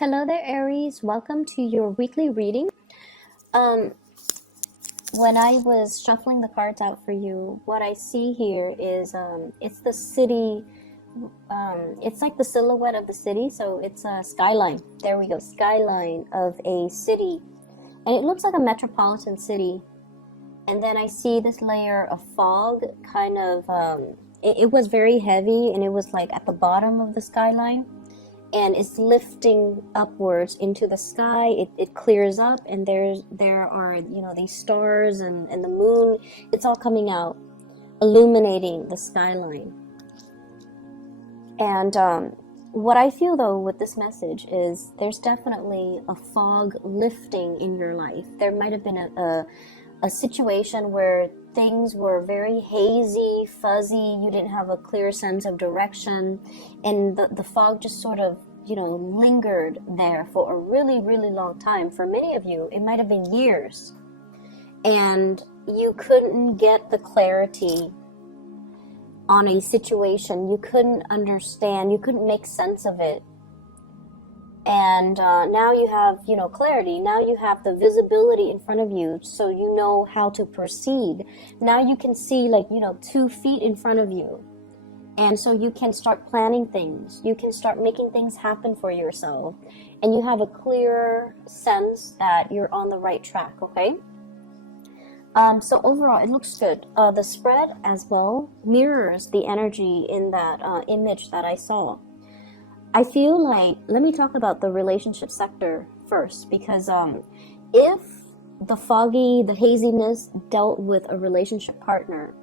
Hello there, Aries. Welcome to your weekly reading. Um, when I was shuffling the cards out for you, what I see here is it's the city. It's like the silhouette of the city, so it's a skyline. There we go, skyline of a city, and it looks like a metropolitan city. And then I see this layer of fog, kind of. It was very heavy, and it was like at the bottom of the skyline. And it's lifting upwards into the sky. It clears up, and there are these stars and the moon. It's all coming out, illuminating the skyline. And what I feel though with this message is there's definitely a fog lifting in your life. There might have been a situation where things were very hazy, fuzzy, you didn't have a clear sense of direction, and the fog just sort of, lingered there for a really, really long time. For many of you, it might have been years, and you couldn't get the clarity on a situation. You couldn't understand, you couldn't make sense of it. And now you have, clarity. Now you have the visibility in front of you, so you know how to proceed. Now you can see 2 feet in front of you. And so you can start planning things. You can start making things happen for yourself. And you have a clear sense that you're on the right track, okay? So overall, it looks good. The spread as well mirrors the energy in that image that I saw. I feel like, let me talk about the relationship sector first, because if the haziness dealt with a relationship partner,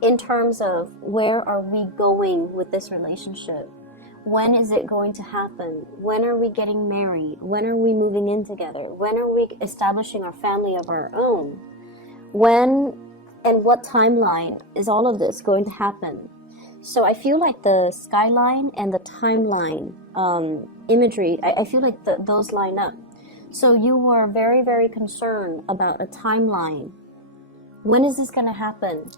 in terms of where are we going with this relationship? When is it going to happen? When are we getting married? When are we moving in together? When are we establishing our family of our own? When and what timeline is all of this going to happen? So I feel like the skyline and the timeline imagery, I feel like those line up. So you were very, very concerned about a timeline. When is this going to happen?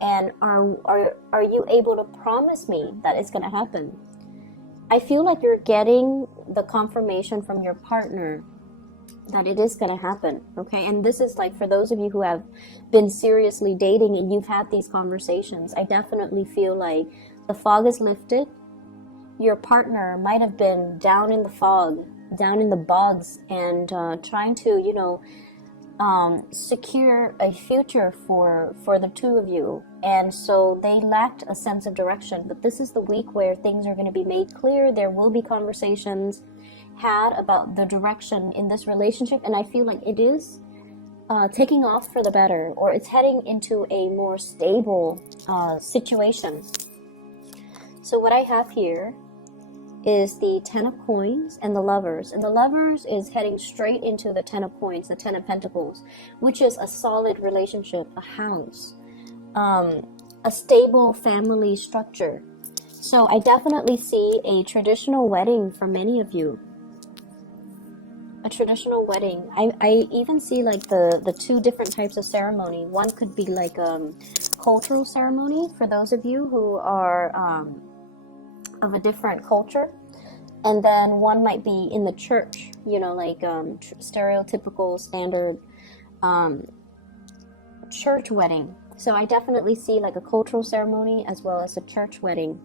And are you able to promise me that it's going to happen? I feel like you're getting the confirmation from your partner that it is going to happen, okay? And this is like for those of you who have been seriously dating and you've had these conversations, I definitely feel like the fog is lifted. Your partner might have been down in the fog, down in the bogs, and trying to, secure a future for the two of you. And so they lacked a sense of direction. But this is the week where things are going to be made clear. There will be conversations had about the direction in this relationship, and I feel like it is taking off for the better, or it's heading into a more stable situation. So what I have here is the 10 of coins and the lovers, and the lovers is heading straight into the 10 of coins, the 10 of pentacles, which is a solid relationship, a house, a stable family structure. So I definitely see a traditional wedding for many of you. A traditional wedding. I even see like the 2 different types of ceremony. One could be like cultural ceremony for those of you who are of a different culture, and then one might be in the church, stereotypical standard church wedding. So I definitely see like a cultural ceremony as well as a church wedding.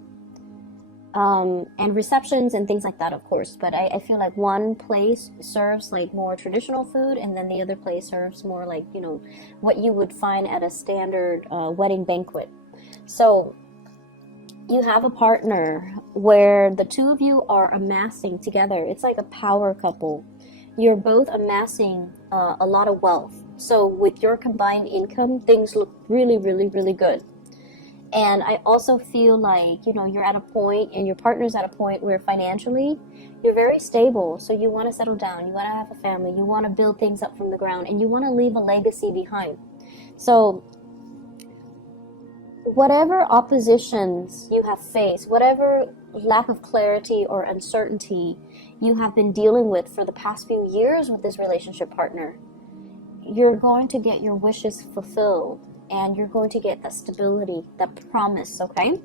And receptions and things like that, of course. But I feel like one place serves like more traditional food, and then the other place serves more like, what you would find at a standard wedding banquet. So you have a partner where the two of you are amassing together. It's like a power couple. You're both amassing a lot of wealth. So with your combined income, things look really, really, really good. And I also feel like, you're at a point, and your partner's at a point where financially you're very stable. So you want to settle down, you want to have a family, you want to build things up from the ground, and you want to leave a legacy behind. So whatever oppositions you have faced, whatever lack of clarity or uncertainty you have been dealing with for the past few years with this relationship partner, you're going to get your wishes fulfilled. And you're going to get that stability, that promise, okay?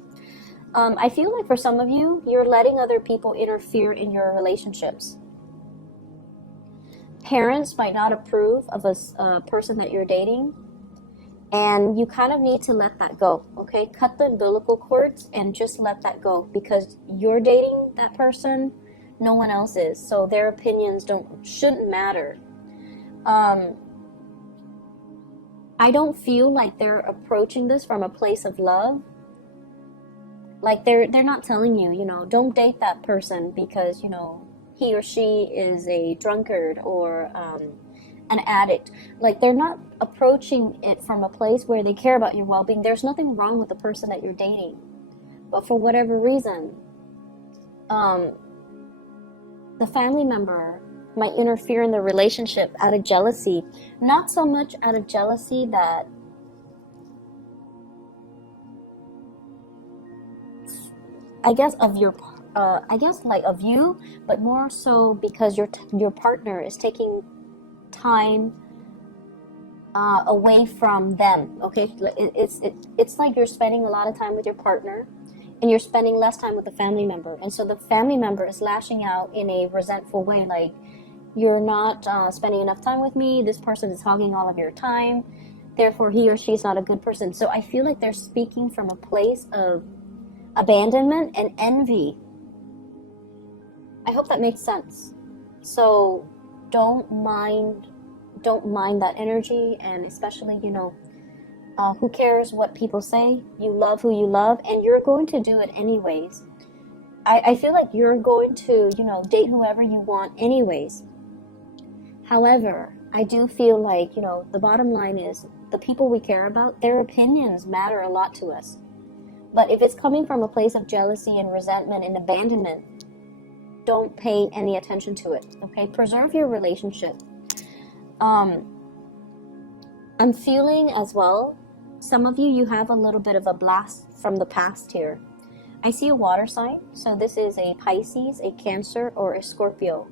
I feel like for some of you, you're letting other people interfere in your relationships. parents might not approve of a person that you're dating, and you kind of need to let that go, okay? Cut the umbilical cords and just let that go, because you're dating that person, no one else is, so their opinions shouldn't matter. I don't feel like they're approaching this from a place of love. Like they're not telling you, don't date that person because, he or she is a drunkard or an addict. Like they're not approaching it from a place where they care about your well-being. There's nothing wrong with the person that you're dating. But for whatever reason, the family member might interfere in the relationship out of jealousy. Not so much out of jealousy that of you, but more so because your partner is taking time away from them. Okay, it's like you're spending a lot of time with your partner, and you're spending less time with the family member, and so the family member is lashing out in a resentful way, like, you're not spending enough time with me, this person is hogging all of your time, therefore he or she is not a good person. So I feel like they're speaking from a place of abandonment and envy. I hope that makes sense. So don't mind that energy, and especially, who cares what people say? You love who you love, and you're going to do it anyways. I feel like you're going to, date whoever you want anyways. However, I do feel like, the bottom line is the people we care about, their opinions matter a lot to us. But if it's coming from a place of jealousy and resentment and abandonment, don't pay any attention to it, okay? Preserve your relationship. I'm feeling as well, some of you have a little bit of a blast from the past here. I see a water sign, so this is a Pisces, a Cancer, or a Scorpio.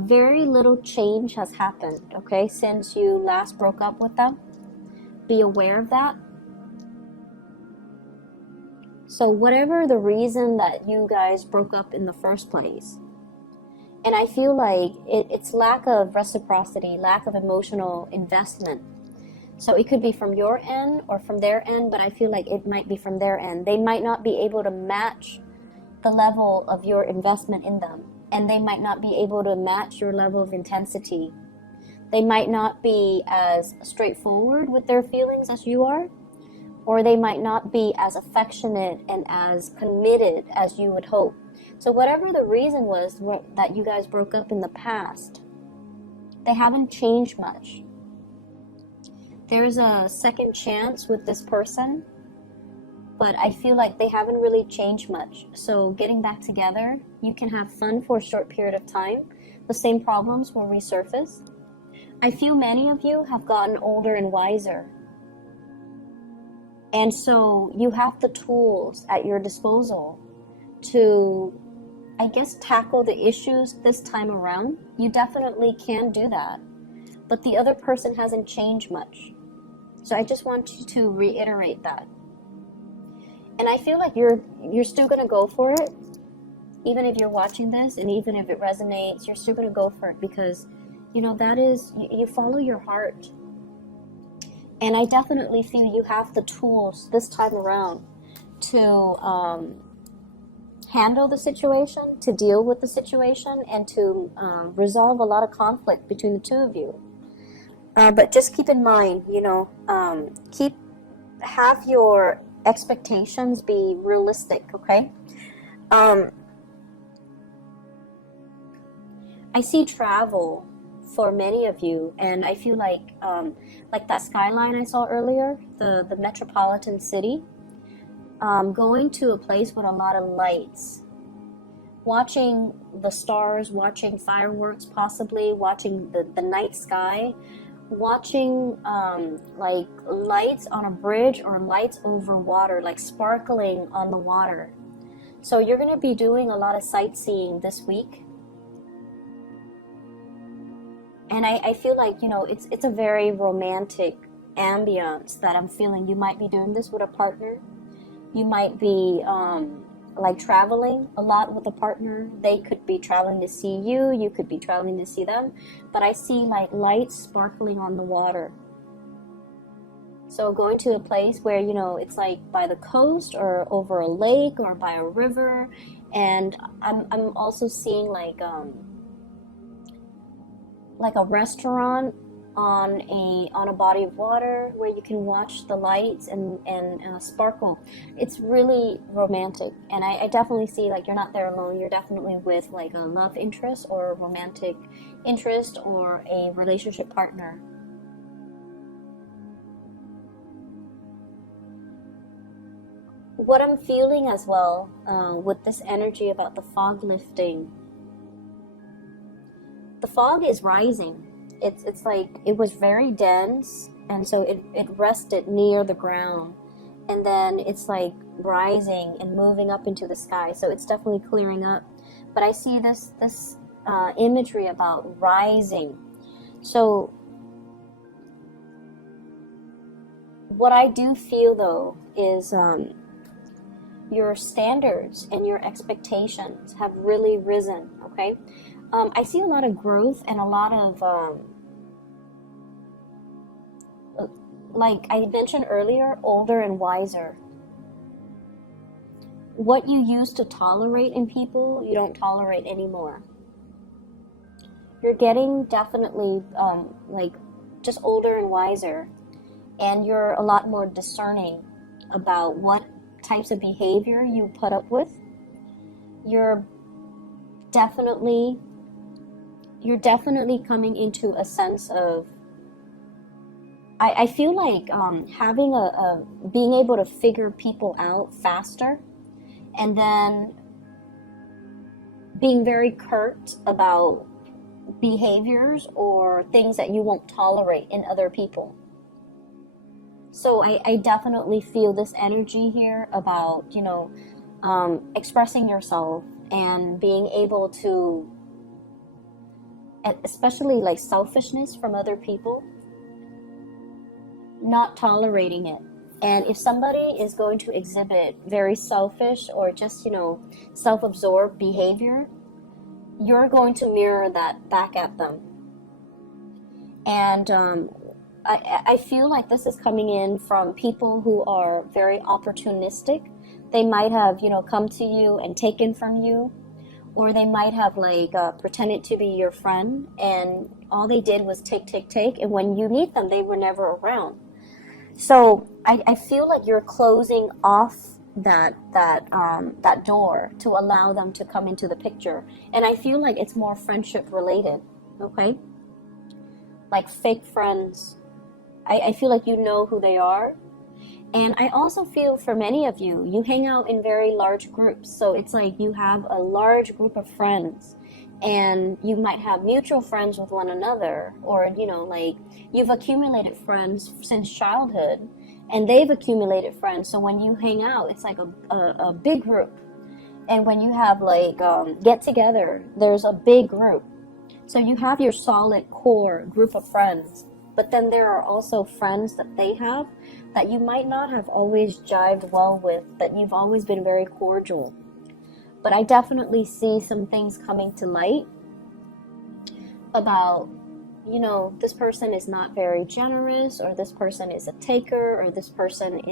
Very little change has happened, okay, since you last broke up with them. Be aware of that. So whatever the reason that you guys broke up in the first place, and I feel like it's lack of reciprocity, lack of emotional investment. So it could be from your end or from their end, but I feel like it might be from their end. They might not be able to match the level of your investment in them, and they might not be able to match your level of intensity. They might not be as straightforward with their feelings as you are, or they might not be as affectionate and as committed as you would hope. So whatever the reason was that you guys broke up in the past, they haven't changed much. There's a second chance with this person, but I feel like they haven't really changed much. So getting back together, you can have fun for a short period of time. The same problems will resurface. I feel many of you have gotten older and wiser. And so you have the tools at your disposal to, tackle the issues this time around. You definitely can do that. But the other person hasn't changed much. So I just want you to reiterate that. And I feel like you're still going to go for it. Even if you're watching this and even if it resonates, you're still going to go for it because, that is, you follow your heart. And I definitely feel you have the tools this time around to handle the situation, to deal with the situation, and to resolve a lot of conflict between the two of you. But just keep in mind, have your expectations be realistic, okay? I see travel for many of you, and I feel like that skyline I saw earlier, the metropolitan city, going to a place with a lot of lights, watching the stars, watching fireworks, possibly watching the night sky, watching like lights on a bridge or lights over water, like sparkling on the water. So you're going to be doing a lot of sightseeing this week. And I feel like, it's a very romantic ambience that I'm feeling. You might be doing this with a partner. You might be like traveling a lot with a partner. They could be traveling to see you, you could be traveling to see them, but I see like lights sparkling on the water. So going to a place where, you know, it's like by the coast or over a lake or by a river. And I'm also seeing like a restaurant on a body of water where you can watch the lights and sparkle. It's really romantic, and I definitely see like you're not there alone. You're definitely with like a love interest or a romantic interest or a relationship partner. What I'm feeling as well with this energy about the fog lifting, the fog is rising. It's like it was very dense, and so it rested near the ground, and then it's like rising and moving up into the sky. So it's definitely clearing up. But I see this imagery about rising. So what I do feel though is your standards and your expectations have really risen, okay? I see a lot of growth and a lot of, like I mentioned earlier, older and wiser. What you used to tolerate in people, you don't tolerate anymore. You're getting definitely like just older and wiser, and you're a lot more discerning about what types of behavior you put up with. You're definitely coming into a sense of, I feel like having being able to figure people out faster, and then being very curt about behaviors or things that you won't tolerate in other people. So I definitely feel this energy here about, you know, expressing yourself and being able to, especially like selfishness from other people, not tolerating it. And if somebody is going to exhibit very selfish or just, you know, self-absorbed behavior, you're going to mirror that back at them. And I feel like this is coming in from people who are very opportunistic. They might have, you know, come to you and taken from you, or they might have like pretended to be your friend, and all they did was take, and when you need them, they were never around. So I feel like you're closing off that door to allow them to come into the picture, and I feel like it's more friendship related, okay? Like fake friends. I feel like you know who they are. And I also feel for many of you, you hang out in very large groups. So it's like you have a large group of friends, and you might have mutual friends with one another, or, you know, like you've accumulated friends since childhood, and they've accumulated friends. So when you hang out, it's like a big group. And when you have like get together, there's a big group. So you have your solid core group of friends. But then there are also friends that they have that you might not have always jived well with, but you've always been very cordial. But I definitely see some things coming to light about, you know, this person is not very generous, or this person is a taker, or this person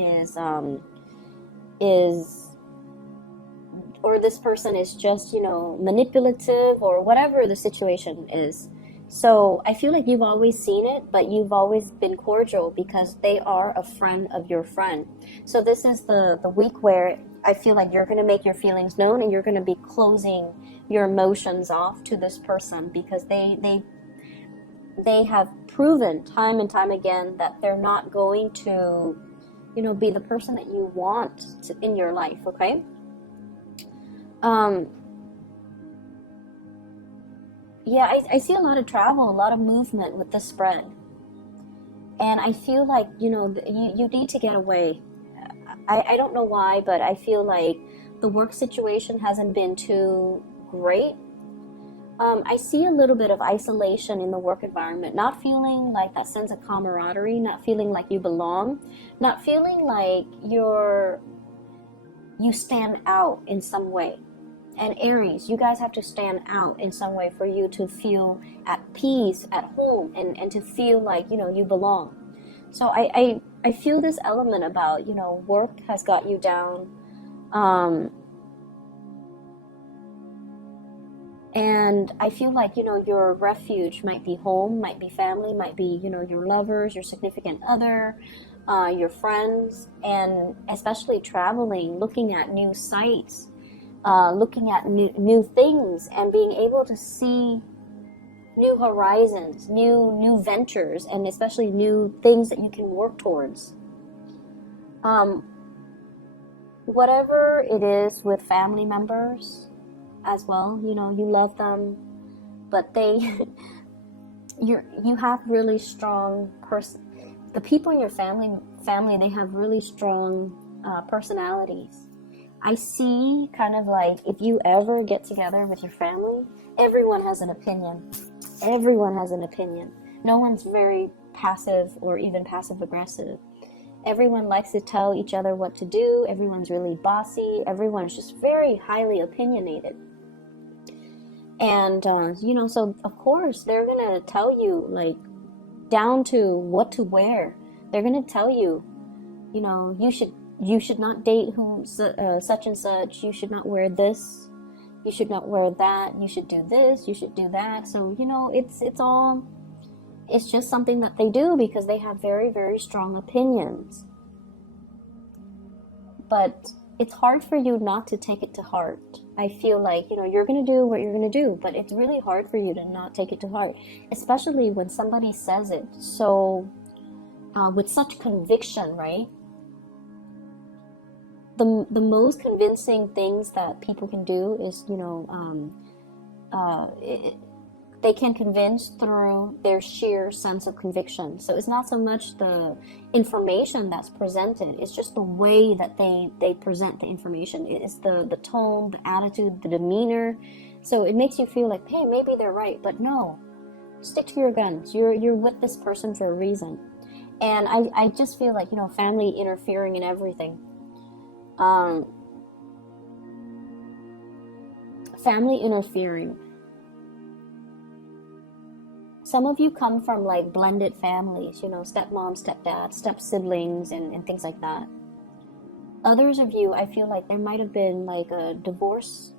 or this person is just, you know, manipulative, or whatever the situation is. So I feel like you've always seen it, but you've always been cordial because they are a friend of your friend. So this is the week where I feel like you're going to make your feelings known, and you're going to be closing your emotions off to this person, because they have proven time and time again that they're not going to, you know, be the person that you want in your life, okay? Yeah, I see a lot of travel, a lot of movement with this spread. And I feel like, you know, you need to get away. I don't know why, but I feel like the work situation hasn't been too great. I see a little bit of isolation in the work environment, not feeling like that sense of camaraderie, not feeling like you belong, not feeling like you stand out in some way. And Aries, you guys have to stand out in some way for you to feel at peace, at home, and to feel like, you know, you belong. So I feel this element about, you know, work has got you down. And I feel like, you know, your refuge might be home, might be family, might be, you know, your lovers, your significant other, your friends, and especially traveling, looking at new sights, looking at new things, and being able to see new horizons, new ventures, and especially new things that you can work towards. Whatever it is with family members as well, you know, you love them, but they you have really strong the people in your family, they have really strong personalities. I see kind of like, if you ever get together with your family, everyone has an opinion. Everyone has an opinion. No one's very passive or even passive aggressive. Everyone likes to tell each other what to do. Everyone's really bossy. Everyone's just very highly opinionated. And, you know, so of course they're going to tell you, like, down to what to wear. They're going to tell you, you know, you should not date such and such. You should not wear this. You should not wear that. You should do this. You should do that. So, you know, it's just something that they do because they have very, very strong opinions. But it's hard for you not to take it to heart. I feel like, you know, you're going to do what you're going to do, but it's really hard for you to not take it to heart, especially when somebody says it so with such conviction, right? The most convincing things that people can do is, you know, they can convince through their sheer sense of conviction. So it's not so much the information that's presented, it's just the way that they present the information. It's the tone, the attitude, the demeanor. So it makes you feel like, hey, maybe they're right, but no, stick to your guns. You're with this person for a reason. And I just feel like, you know, family interfering in everything. Family interfering. Some of you come from like blended families, you know, stepmom, stepdad, step siblings, and things like that. Others of you, I feel like there might have been like a divorce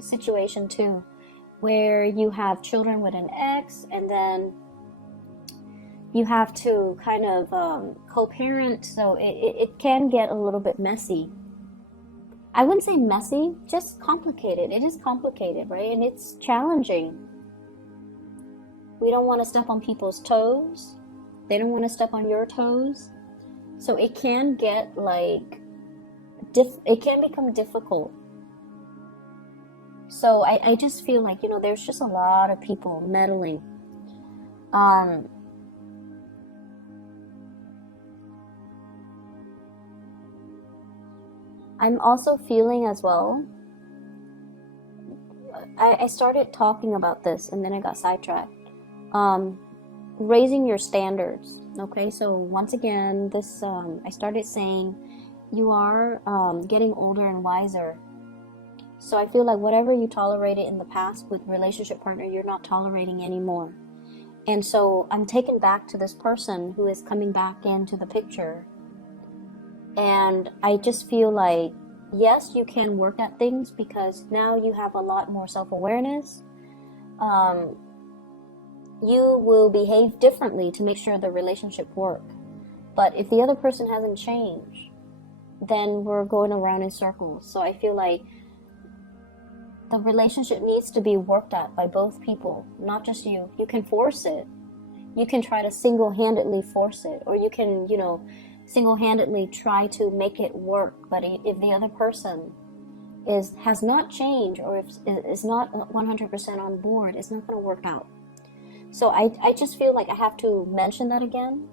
situation too, where you have children with an ex, and then you have to kind of co-parent, so it can get a little bit messy. I wouldn't say messy, just complicated. It is complicated, right? And it's challenging. We don't want to step on people's toes. They don't want to step on your toes. So it can get like, it can become difficult. So I just feel like, you know, there's just a lot of people meddling. I'm also feeling as well, I started talking about this and then I got sidetracked. Raising your standards. Okay, so once again, this I started saying you are getting older and wiser. So I feel like whatever you tolerated in the past with relationship partner, you're not tolerating anymore. And so I'm taken back to this person who is coming back into the picture. And I just feel like, yes, you can work at things because now you have a lot more self-awareness. You will behave differently to make sure the relationship works. But if the other person hasn't changed, then we're going around in circles. So I feel like the relationship needs to be worked at by both people, not just you. You can force it. You can try to single-handedly force it, or you can, you know, single-handedly try to make it work. But if the other person has not changed, or if is not 100% on board, it's not going to work out. So I just feel like I have to mention that again,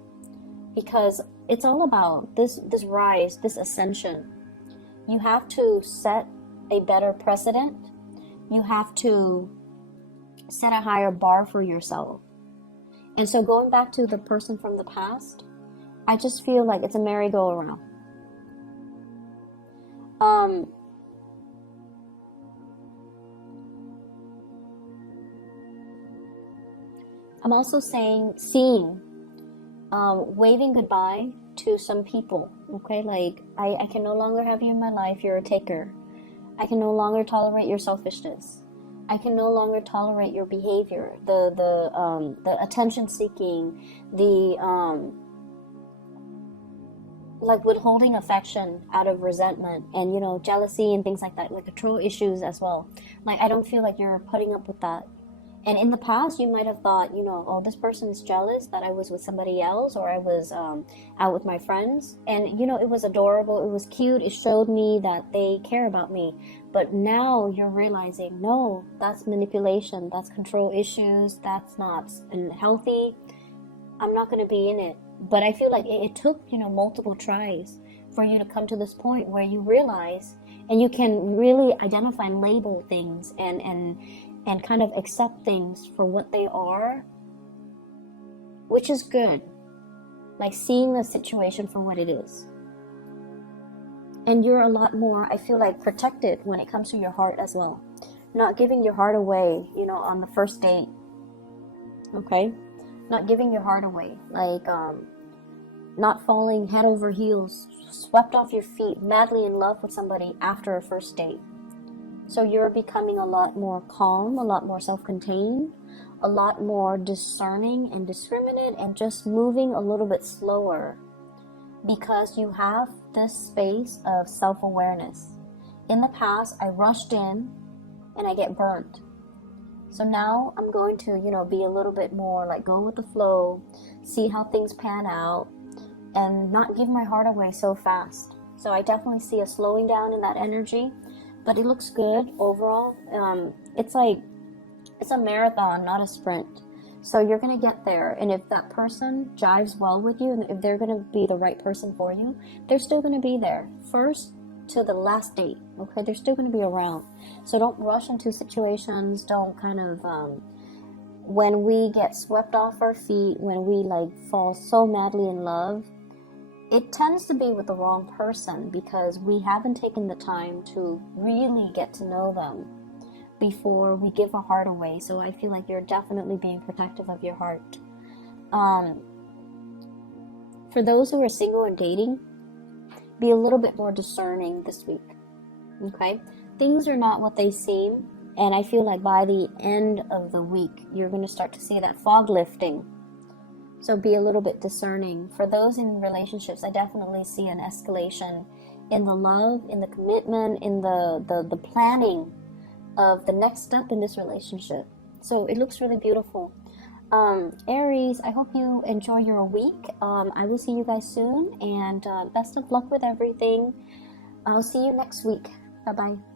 because it's all about this rise, this ascension. You have to set a better precedent. You have to set a higher bar for yourself. And so going back to the person from the past, I just feel like it's a merry-go-round. Um, I'm also seeing, waving goodbye to some people. Okay, like I can no longer have you in my life. You're a taker. I can no longer tolerate your selfishness. I can no longer tolerate your behavior, the attention seeking, the like withholding affection out of resentment, and jealousy and things like that, like control issues as well. Like I don't feel like you're putting up with that. And in the past, you might have thought, oh, this person is jealous that I was with somebody else, or I was out with my friends. And, it was adorable. It was cute. It showed me that they care about me. But now you're realizing, no, that's manipulation. That's control issues. That's not healthy. I'm not going to be in it. But I feel like it took, multiple tries for you to come to this point where you realize, and you can really identify and label things and kind of accept things for what they are, which is good. Like seeing the situation for what it is. And you're a lot more, I feel like, protected when it comes to your heart as well. Not giving your heart away, on the first date. Okay? Not giving your heart away. Like, not falling head over heels, swept off your feet, madly in love with somebody after a first date. So you're becoming a lot more calm, a lot more self-contained, a lot more discerning and discriminate, and just moving a little bit slower because you have this space of self-awareness. In the past, I rushed in and I get burnt. So now I'm going to, be a little bit more like go with the flow, see how things pan out, and not give my heart away so fast. So I definitely see a slowing down in that energy. But it looks good overall. It's a marathon, not a sprint. So you're going to get there. And if that person jives well with you, and if they're going to be the right person for you, they're still going to be there. First to the last date, okay? They're still going to be around. So don't rush into situations. Don't kind of, when we get swept off our feet, when we fall so madly in love, it tends to be with the wrong person because we haven't taken the time to really get to know them before we give our heart away. So I feel like you're definitely being protective of your heart. For those who are single and dating, be a little bit more discerning this week. Okay? Things are not what they seem. And I feel like by the end of the week, you're going to start to see that fog lifting. So be a little bit discerning. For those in relationships, I definitely see an escalation in the love, in the commitment, in the planning of the next step in this relationship. So it looks really beautiful. Aries, I hope you enjoy your week. I will see you guys soon, and best of luck with everything. I'll see you next week. Bye-bye.